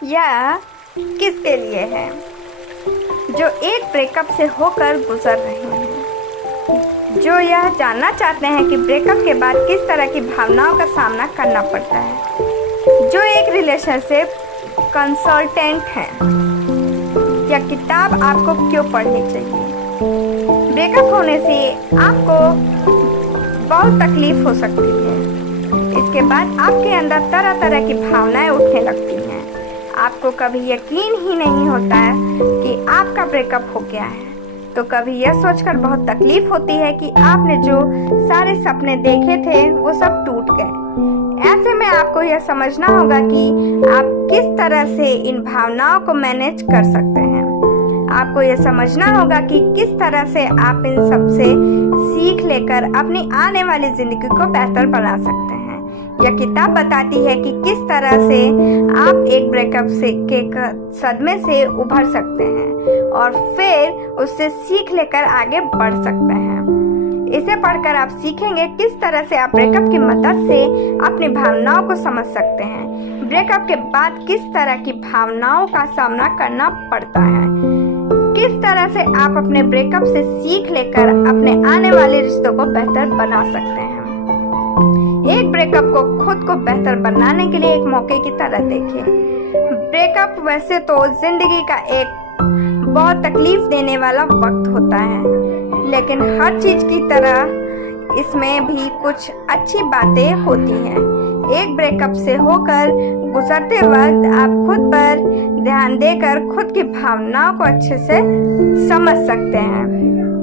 यह किसके लिए है जो एक ब्रेकअप से होकर गुजर रहे हैं, जो यह जानना चाहते हैं कि ब्रेकअप के बाद किस तरह की भावनाओं का सामना करना पड़ता है, जो एक रिलेशनशिप कंसल्टेंट हैं। यह किताब आपको क्यों पढ़नी चाहिए? ब्रेकअप होने से आपको बहुत तकलीफ हो सकती है। इसके बाद आपके अंदर तरह तरह की भावनाएं उठने लगती हैं। आपको कभी यकीन ही नहीं होता है कि आपका ब्रेकअप हो गया है, तो कभी यह सोचकर बहुत तकलीफ होती है कि आपने जो सारे सपने देखे थे वो सब टूट गए। ऐसे में आपको यह समझना होगा कि आप किस तरह से इन भावनाओं को मैनेज कर सकते हैं। आपको यह समझना होगा कि किस तरह से आप इन सब से सीख लेकर अपनी आने वाली जिंदगी को बेहतर बना सकते हैं। यह किताब बताती है कि किस तरह से आप एक ब्रेकअप के सदमे से उभर सकते हैं और फिर उससे सीख लेकर आगे बढ़ सकते हैं। इसे पढ़कर आप सीखेंगे किस तरह से आप ब्रेकअप की मदद से अपनी भावनाओं को समझ सकते हैं, ब्रेकअप के बाद किस तरह की भावनाओं का सामना करना पड़ता है, किस तरह से आप अपने ब्रेकअप से सीख लेकर अपने आने वाले रिश्तों को बेहतर बना सकते हैं। एक ब्रेकअप को खुद को बेहतर बनाने के लिए एक मौके की तरह देखिए। ब्रेकअप वैसे तो जिंदगी का एक बहुत तकलीफ देने वाला वक्त होता है, लेकिन हर चीज की तरह इसमें भी कुछ अच्छी बातें होती हैं। एक ब्रेकअप से होकर गुजरते वक्त आप खुद पर ध्यान देकर खुद की भावनाओं को अच्छे से समझ सकते हैं।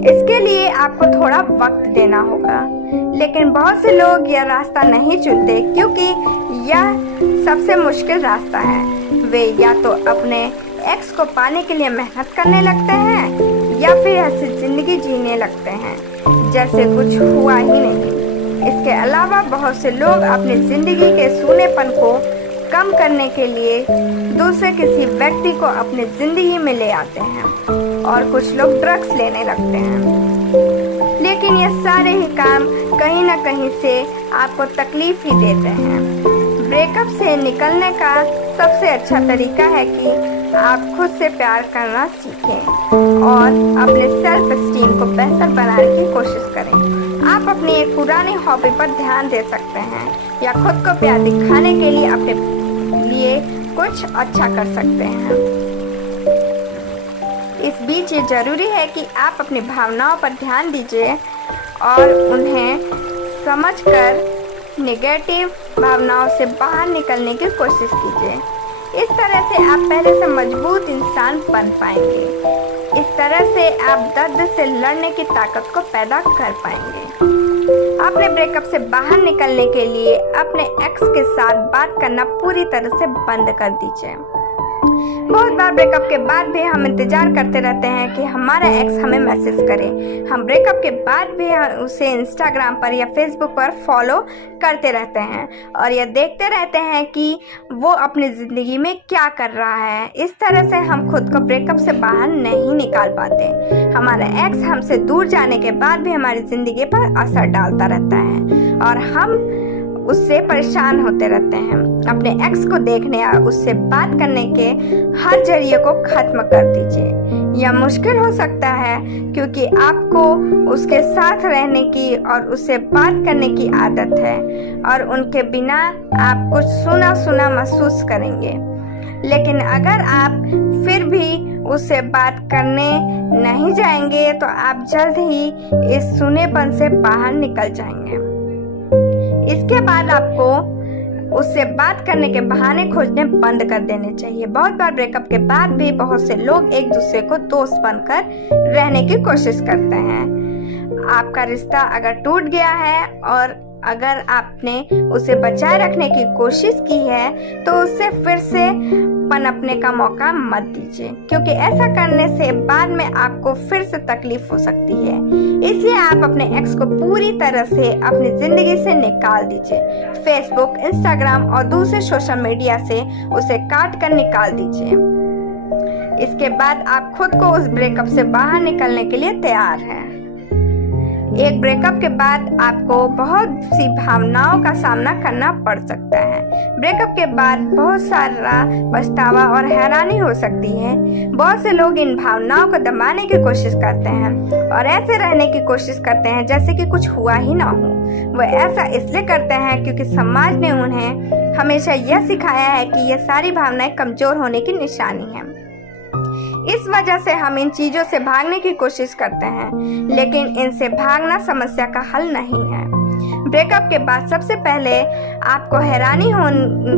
इसके लिए आपको थोड़ा वक्त देना होगा, लेकिन बहुत से लोग यह रास्ता नहीं चुनते क्योंकि यह सबसे मुश्किल रास्ता है। वे या तो अपने एक्स को पाने के लिए मेहनत करने लगते हैं या फिर ऐसी जिंदगी जीने लगते हैं जैसे कुछ हुआ ही नहीं। इसके अलावा बहुत से लोग अपनी जिंदगी के सूनेपन को कम करने के लिए दूसरे किसी व्यक्ति को अपनी जिंदगी में ले आते हैं और कुछ लोग ड्रग्स लेने लगते हैं। लेकिन ये सारे ही काम कहीं ना कहीं से आपको तकलीफ ही देते हैं। ब्रेकअप से निकलने का सबसे अच्छा तरीका है कि आप खुद से प्यार करना सीखें और अपने सेल्फ एस्टीम को बेहतर बनाने की कोशिश करें। आप अपनी एक पुरानी हॉबी पर ध्यान दे सकते हैं या खुद को प्यार दिखाने के लिए अपने लिए कुछ अच्छा कर सकते हैं। इस बीच ये जरूरी है कि आप अपनी भावनाओं पर ध्यान दीजिए और उन्हें समझकर नेगेटिव भावनाओं से बाहर निकलने की कोशिश कीजिए। इस तरह से आप पहले से मजबूत इंसान बन पाएंगे। इस तरह से आप दर्द से लड़ने की ताकत को पैदा कर पाएंगे। अपने ब्रेकअप से बाहर निकलने के लिए अपने एक्स के साथ बात करना पूरी तरह से बंद कर दीजिए। बहुत बार ब्रेकअप के बाद भी हम इंतजार करते रहते हैं कि हमारा एक्स हमें मैसेज करे। हम ब्रेकअप के बाद भी उसे इंस्टाग्राम पर या फेसबुक पर फॉलो करते रहते हैं और यह देखते रहते हैं कि वो अपनी ज़िंदगी में क्या कर रहा है। इस तरह से हम खुद को ब्रेकअप से बाहर नहीं निकाल पाते। हमारा एक्स हमसे दूर जाने के बाद भी हमारी ज़िंदगी पर असर डालता रहता है और हम उससे परेशान होते रहते हैं। अपने एक्स को देखने या उससे बात करने के हर जरिए को खत्म कर दीजिए। यह मुश्किल हो सकता है क्योंकि आपको उसके साथ रहने की और उससे बात करने की आदत है और उनके बिना आप कुछ सुना सुना महसूस करेंगे। लेकिन अगर आप फिर भी उससे बात करने नहीं जाएंगे तो आप जल्द ही इस सुनेपन से बाहर निकल जाएंगे। इसके बाद आपको उससे बात करने के बहाने खोजने बंद कर देने चाहिए। बहुत बार ब्रेकअप के बाद भी बहुत से लोग एक दूसरे को दोस्त बनकर रहने की कोशिश करते हैं। आपका रिश्ता अगर टूट गया है और अगर आपने उसे बचाए रखने की कोशिश की है तो उससे फिर से पनपने का मौका मत दीजिए, क्योंकि ऐसा करने से बाद में आपको फिर से तकलीफ हो सकती है। इसलिए आप अपने एक्स को पूरी तरह से अपनी जिंदगी से निकाल दीजिए। फेसबुक, इंस्टाग्राम और दूसरे सोशल मीडिया से उसे काट कर निकाल दीजिए। इसके बाद आप खुद को उस ब्रेकअप से बाहर निकलने के लिए तैयार हैं। एक ब्रेकअप के बाद आपको बहुत सी भावनाओं का सामना करना पड़ सकता है। ब्रेकअप के बाद बहुत सारा पछतावा और हैरानी हो सकती है। बहुत से लोग इन भावनाओं को दबाने की कोशिश करते हैं और ऐसे रहने की कोशिश करते हैं जैसे कि कुछ हुआ ही ना हो। वो ऐसा इसलिए करते हैं क्योंकि समाज ने उन्हें हमेशा यह सिखाया है कि यह सारी भावनाएं कमजोर होने की निशानी है। इस वजह से हम इन चीजों से भागने की कोशिश करते हैं, लेकिन इनसे भागना समस्या का हल नहीं है। ब्रेकअप के बाद सबसे पहले आपको हैरानी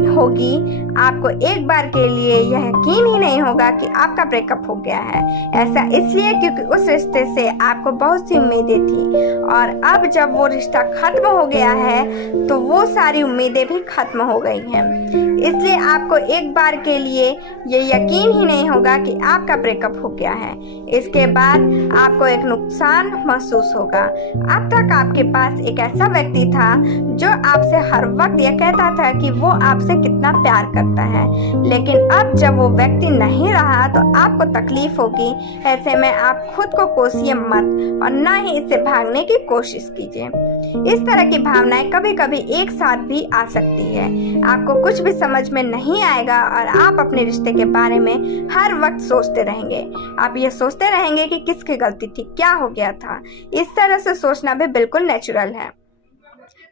होगी। आपको एक बार के लिए यह यकीन ही नहीं होगा कि आपका ब्रेकअप हो गया है। ऐसा इसलिए क्योंकि उस रिश्ते से आपको बहुत सी उम्मीदें थी और अब जब वो रिश्ता खत्म हो गया है तो वो सारी उम्मीदें भी खत्म हो गई हैं। इसलिए आपको एक बार के लिए ये यकीन ही नहीं होगा कि आपका ब्रेकअप हो गया है। इसके बाद आपको एक नुकसान महसूस होगा। अब तक आपके पास एक ऐसा व्यक्ति था जो आपसे हर वक्त यह कहता था कि वो आपसे कितना प्यार करता है, लेकिन अब जब वो व्यक्ति नहीं रहा तो आपको तकलीफ होगी। ऐसे में आप खुद को कोसिए मत और ना ही इससे भागने की कोशिश कीजिए। इस तरह की भावनाएं कभी कभी एक साथ भी आ सकती है। आपको कुछ भी समझ में नहीं आएगा और आप अपने रिश्ते के बारे में हर वक्त सोचते रहेंगे। आप ये सोचते रहेंगे कि किसकी गलती थी, क्या हो गया था। इस तरह से सोचना भी बिल्कुल नेचुरल है,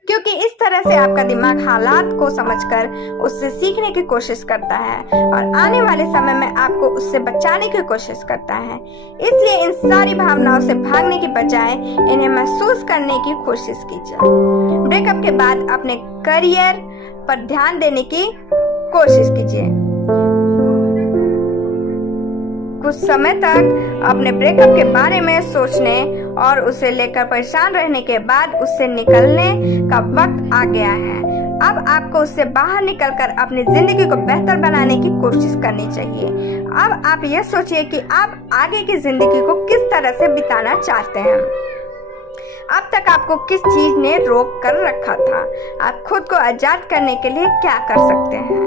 क्योंकि इस तरह से आपका दिमाग हालात को समझकर उससे सीखने की कोशिश करता है और आने वाले समय में आपको उससे बचाने की कोशिश करता है। इसलिए इन सारी भावनाओं से भागने की बजाय इन्हें महसूस करने की कोशिश कीजिए। ब्रेकअप के बाद अपने करियर पर ध्यान देने की कोशिश कीजिए। कुछ समय तक अपने ब्रेकअप के बारे में सोचने और उसे लेकर परेशान रहने के बाद उससे निकलने का वक्त आ गया है। अब आपको उससे बाहर निकलकर अपनी जिंदगी को बेहतर बनाने की कोशिश करनी चाहिए। अब आप यह सोचिए कि आप आगे की जिंदगी को किस तरह से बिताना चाहते हैं। अब तक आपको किस चीज ने रोक कर रखा था? आप खुद को आजाद करने के लिए क्या कर सकते हैं?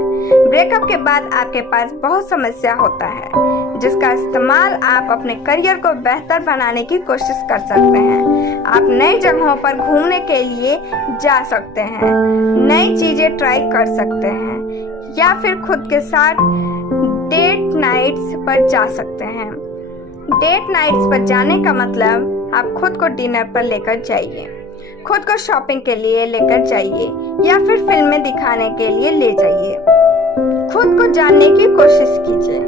ब्रेकअप के बाद आपके पास बहुत समस्या होता है जिसका इस्तेमाल आप अपने करियर को बेहतर बनाने की कोशिश कर सकते हैं। आप नई जगहों पर घूमने के लिए जा सकते हैं, नई चीजें ट्राई कर सकते हैं या फिर खुद के साथ डेट नाइट्स पर जा सकते हैं। डेट नाइट्स पर जाने का मतलब आप खुद को डिनर पर लेकर जाइए, खुद को शॉपिंग के लिए लेकर जाइए या फिर फिल्में दिखाने के लिए ले जाइए। खुद को जानने की कोशिश कीजिए।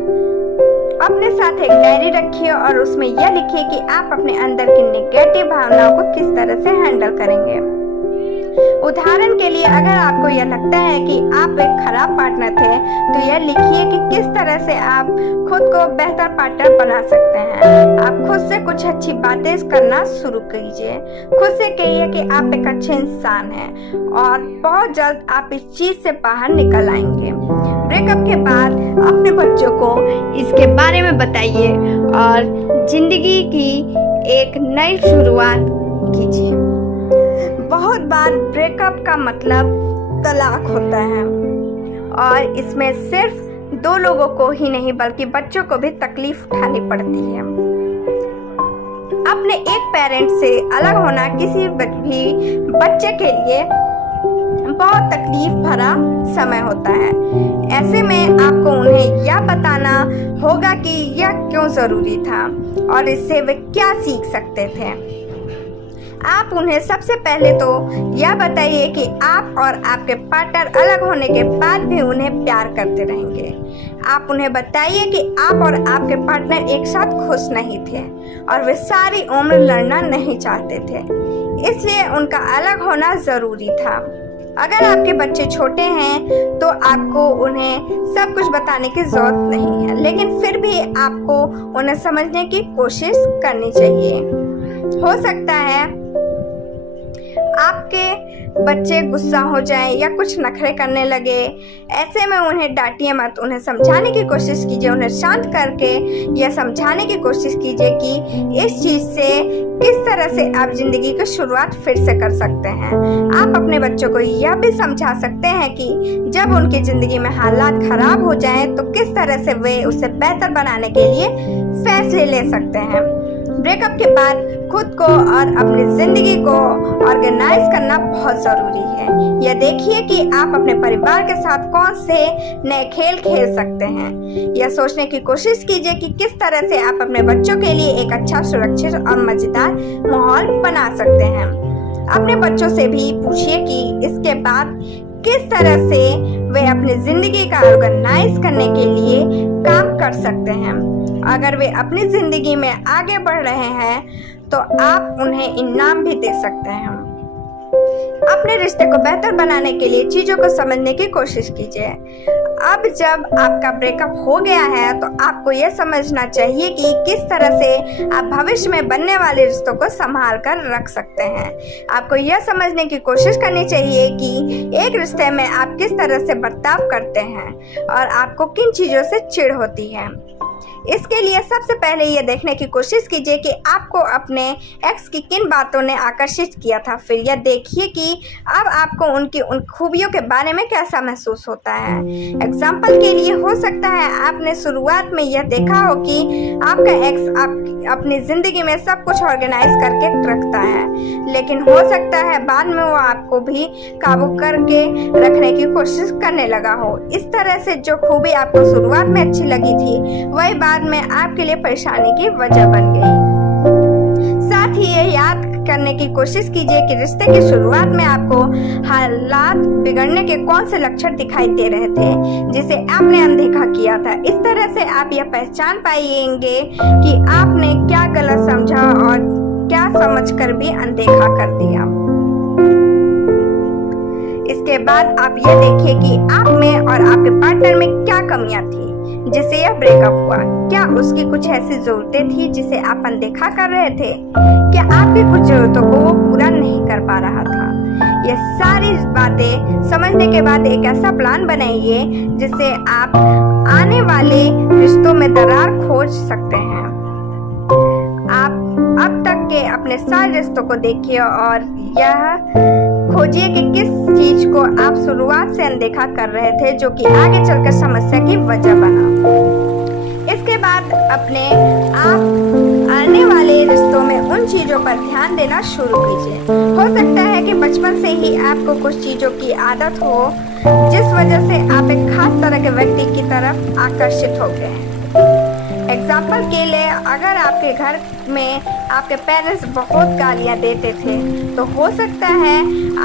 अपने साथ एक डायरी रखिए और उसमें यह लिखिए कि आप अपने अंदर की नेगेटिव भावनाओं को किस तरह से हैंडल करेंगे। उदाहरण के लिए अगर आपको यह लगता है कि आप एक खराब पार्टनर थे तो यह लिखिए कि किस तरह से आप खुद को बेहतर पार्टनर बना सकते हैं। आप खुद से कुछ अच्छी बातें करना शुरू कीजिए। खुद से कहिए कि आप एक अच्छे इंसान हैं और बहुत जल्द आप इस चीज से बाहर निकल आएंगे। ब्रेकअप के बाद अपने बच्चों को इसके बारे में बताइए और जिंदगी की एक नई शुरुआत कीजिए। बहुत बार ब्रेकअप का मतलब तलाक होता है और इसमें सिर्फ दो लोगों को ही नहीं बल्कि बच्चों को भी तकलीफ उठानी पड़ती है। अपने एक पेरेंट से अलग होना किसी भी बच्चे के लिए बहुत तकलीफ भरा समय होता है। ऐसे में आपको उन्हें यह बताना होगा कि यह क्यों जरूरी था और इससे वे क्या सीख सकते थे। आप उन्हें सबसे पहले तो यह बताइए कि आप और आपके पार्टनर अलग होने के बाद भी उन्हें प्यार करते रहेंगे। आप उन्हें बताइए कि आप और आपके पार्टनर एक साथ खुश नहीं थे और वे सारी उम्र लड़ना नहीं चाहते थे, इसलिए उनका अलग होना जरूरी था। अगर आपके बच्चे छोटे हैं तो आपको उन्हें सब कुछ बताने की जरूरत नहीं है, लेकिन फिर भी आपको उन्हें समझने की कोशिश करनी चाहिए। हो सकता है आपके बच्चे गुस्सा हो जाएं या कुछ नखरे करने लगे। ऐसे में उन्हें डांटिए मत, उन्हें समझाने की कोशिश कीजिए। उन्हें शांत करके यह समझाने की कोशिश कीजिए कि इस चीज से किस तरह से आप जिंदगी की शुरुआत फिर से कर सकते हैं। आप अपने बच्चों को यह भी समझा सकते हैं कि जब उनकी जिंदगी में हालात खराब हो जाएं तो किस तरह से वे उसे बेहतर बनाने के लिए फैसले ले सकते हैं। ब्रेकअप के बाद खुद को और अपनी जिंदगी को ऑर्गेनाइज करना बहुत ज़रूरी है। यह देखिए कि आप अपने परिवार के साथ कौन से नए खेल खेल सकते हैं। यह सोचने की कोशिश कीजिए कि किस तरह से आप अपने बच्चों के लिए एक अच्छा, सुरक्षित और मज़ेदार माहौल बना सकते हैं। अपने बच्चों से भी पूछिए कि इसके बाद किस तरह से वे अपनी ज़िंदगी का ऑर्गेनाइज करने के लिए काम कर सकते हैं। अगर वे अपनी ज़िंदगी में आगे बढ़ रहे हैं तो आप उन्हें इनाम भी दे सकते हैं। अपने रिश्ते को बेहतर बनाने के लिए चीज़ों को समझने की कोशिश कीजिए। अब जब आपका ब्रेकअप हो गया है तो आपको यह समझना चाहिए कि किस तरह से आप भविष्य में बनने वाले रिश्तों को संभाल कर रख सकते हैं। आपको यह समझने की कोशिश करनी चाहिए कि एक रिश्ते में आप किस तरह से बर्ताव करते हैं और आपको किन चीज़ों से चिढ़ होती है। इसके लिए सबसे पहले यह देखने की कोशिश कीजिए कि आपको अपने एक्स की किन बातों ने आकर्षित किया था। फिर यह देखिए कि अब आपको उनकी उन खूबियों के बारे में कैसा महसूस होता है। एग्जाम्पल के लिए हो सकता है आपने शुरुआत में यह देखा हो कि आपका एक्स अपनी ज़िंदगी में सब कुछ ऑर्गेनाइज करके रखता है, लेकिन हो सकता है बाद में वो आपको भी काबू करके रखने की कोशिश करने लगा हो। इस तरह से जो खूबी आपको शुरुआत में अच्छी लगी थी वही बाद में आपके लिए परेशानी की वजह बन गई। साथ ही ये याद करने की कोशिश कीजिए कि रिश्ते की शुरुआत में आपको हालात बिगड़ने के कौन से लक्षण दिखाई दे रहे थे जिसे आपने अनदेखा किया था। इस तरह से आप यह पहचान पाएंगे कि आपने क्या गलत समझा और क्या समझकर भी अनदेखा कर दिया। इसके बाद आप यह देखिए कि आप में और आपके पार्टनर में क्या कमियां थी जिससे यह ब्रेकअप हुआ। क्या उसकी कुछ ऐसी जरूरतें थी जिसे आप अनदेखा कर रहे थे? क्या आपकी कुछ जरूरतों को वो पूरा नहीं कर पा रहा था? ये सारी बातें समझने के बाद एक ऐसा प्लान बनाइए जिससे आप आने वाले रिश्तों में दरार खोज सकते हैं। आप अब तक के अपने सारे रिश्तों को देखिए और यह खोजिए कि किस चीज को आप शुरुआत से अनदेखा कर रहे थे जो कि आगे चलकर समस्या की वजह बना। इसके बाद अपने आप आने वाले रिश्तों में उन चीजों पर ध्यान देना शुरू कीजिए। हो सकता है कि बचपन से ही आपको कुछ चीजों की आदत हो जिस वजह से आप एक खास तरह के व्यक्ति की तरफ आकर्षित हो गए हैं। एग्जाम्पल के लिए अगर आपके घर में आपके पेरेंट्स बहुत गालियां देते थे तो हो सकता है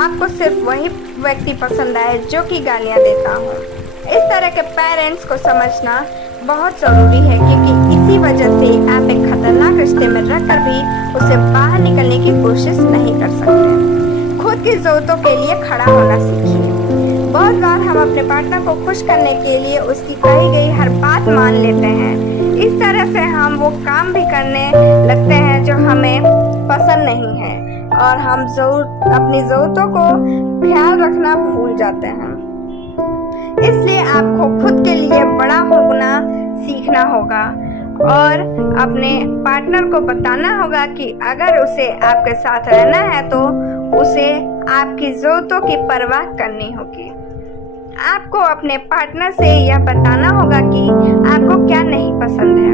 आपको सिर्फ वही व्यक्ति पसंद आए जो कि गालियां देता हो। इस तरह के पेरेंट्स को समझना बहुत ज़रूरी है क्योंकि इसी वजह से आप एक खतरनाक रिश्ते में रहकर भी उसे बाहर निकलने की कोशिश नहीं कर सकते। खुद की ज़रूरतों के लिए खड़ा होना सीखिए। बहुत बार हम अपने पार्टनर को खुश करने के लिए उसकी कही गई हर बात मान लेते हैं। इस तरह से हम वो काम भी करने लगते हैं जो हमें पसंद नहीं है और हम अपनी ज़रूरतों को ख्याल रखना भूल जाते हैं। इसलिए आपको खुद के लिए बड़ा होना सीखना होगा और अपने पार्टनर को बताना होगा कि अगर उसे आपके साथ रहना है तो उसे आपकी ज़रूरतों की परवाह करनी होगी। आपको अपने पार्टनर से यह बताना होगा कि आपको क्या नहीं पसंद है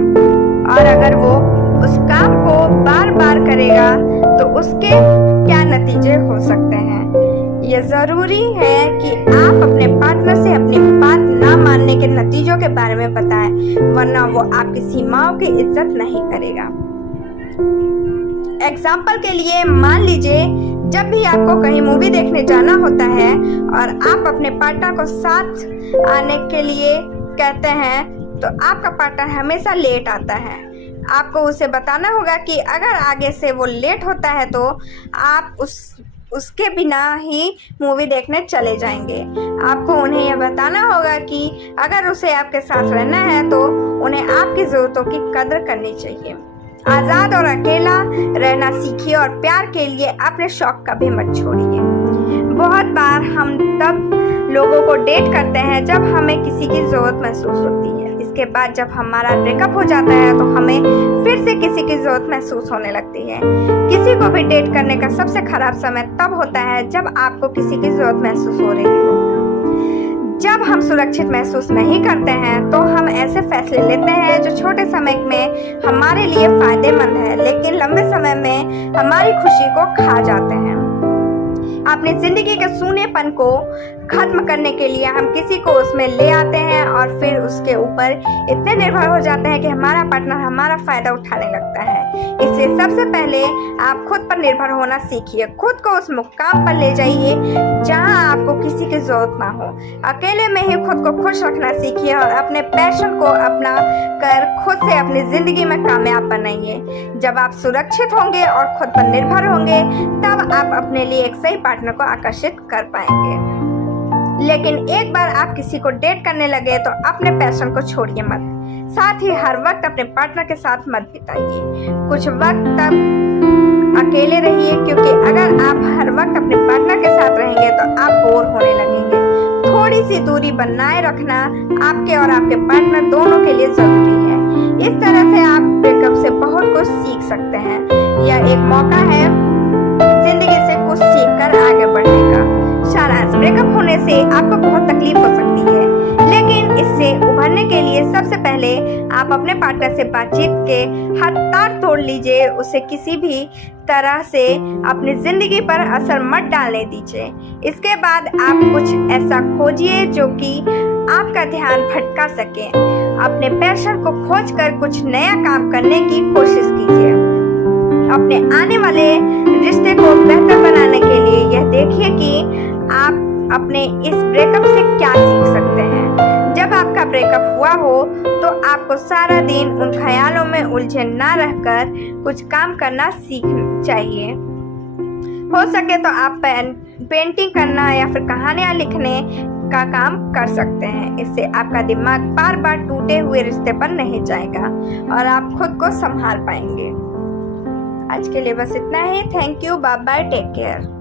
और अगर वो उस काम को बार बार करेगा तो उसके क्या नतीजे हो सकते हैं। यह ज़रूरी है कि आप अपने पार्टनर से अपनी बात ना मानने के नतीजों के बारे में बताएं, वरना वो आपकी सीमाओं की इज्जत नहीं करेगा। एग्जाम्पल के लिए मान लीजिए जब भी आपको कहीं मूवी देखने जाना होता है और आप अपने पार्टनर को साथ आने के लिए कहते हैं तो आपका पार्टनर हमेशा लेट आता है। आपको उसे बताना होगा कि अगर आगे से वो लेट होता है तो आप उसके बिना ही मूवी देखने चले जाएंगे। आपको उन्हें यह बताना होगा कि अगर उसे आपके साथ रहना है तो उन्हें आपकी ज़रूरतों की कदर करनी चाहिए। आज़ाद और अकेला रहना सीखिए और प्यार के लिए अपने शौक कभी मत छोड़िए। बहुत बार हम तब लोगों को डेट करते हैं जब हमें किसी की ज़रूरत महसूस होती है। इसके बाद जब हमारा ब्रेकअप हो जाता है तो हमें फिर से किसी की ज़रूरत महसूस होने लगती है। किसी को भी डेट करने का सबसे खराब समय तब होता है जब आपको किसी की ज़रूरत महसूस हो रही हो। जब हम सुरक्षित महसूस नहीं करते हैं तो हम ऐसे फैसले लेते हैं जो छोटे समय में हमारे लिए फायदेमंद है, लेकिन लंबे समय में हमारी खुशी को खा जाते हैं। अपनी जिंदगी के सूनेपन को खत्म करने के लिए हम किसी को उसमें ले आते हैं और फिर उसके ऊपर इतने निर्भर हो जाते हैं कि हमारा पार्टनर हमारा फायदा उठाने लगता है। इसलिए सबसे पहले आप खुद पर निर्भर होना सीखिए। खुद को उस मुकाम पर ले जाइए जहां आपको किसी की जरूरत ना हो। अकेले में ही खुद को खुश रखना सीखिए और अपने पैशन को अपना कर खुद से अपनी जिंदगी में कामयाब बनाइए। जब आप सुरक्षित होंगे और खुद पर निर्भर होंगे तब आप अपने लिए एक सही पार्टनर को आकर्षित कर पाएंगे। लेकिन एक बार आप किसी को डेट करने लगे तो अपने पैशन को छोड़िए मत। साथ ही हर वक्त अपने पार्टनर के साथ मत बिताइए। कुछ वक्त तक अकेले रहिए, क्योंकि अगर आप हर वक्त अपने पार्टनर के साथ रहेंगे तो आप बोर होने लगेंगे। थोड़ी सी दूरी बनाए रखना आपके और आपके पार्टनर दोनों के लिए जरूरी है। इस तरह से आप ब्रेकअप से बहुत कुछ सीख सकते हैं। यह एक मौका है जिंदगी से कुछ सीखकर आगे बढ़ने का। सारांश, ब्रेकअप होने से आपको बहुत तकलीफ हो सकती है, लेकिन इससे उभरने के लिए सबसे पहले आप अपने पार्टनर से बातचीत के हद तार तोड़ लीजिए। उसे किसी भी तरह से अपनी जिंदगी पर असर मत डालने दीजिए। इसके बाद आप कुछ ऐसा खोजिए जो कि आपका ध्यान भटका सके। अपने पैशन को खोजकर कुछ नया काम करने की कोशिश कीजिए। अपने आने वाले रिश्ते को बेहतर बनाने के लिए यह देखिए कि आप अपने इस ब्रेकअप से क्या सीख सकते हैं। जब आपका ब्रेकअप हुआ हो तो आपको सारा दिन उन ख्यालों में उलझे ना रहकर कुछ काम करना सीखना चाहिए। हो सके तो आप पेंटिंग करना या फिर कहानियां लिखने का काम कर सकते हैं। इससे आपका दिमाग बार बार टूटे हुए रिश्ते पर नहीं जाएगा और आप खुद को संभाल पाएंगे। आज के लिए बस इतना ही। Thank you, bye bye, take care.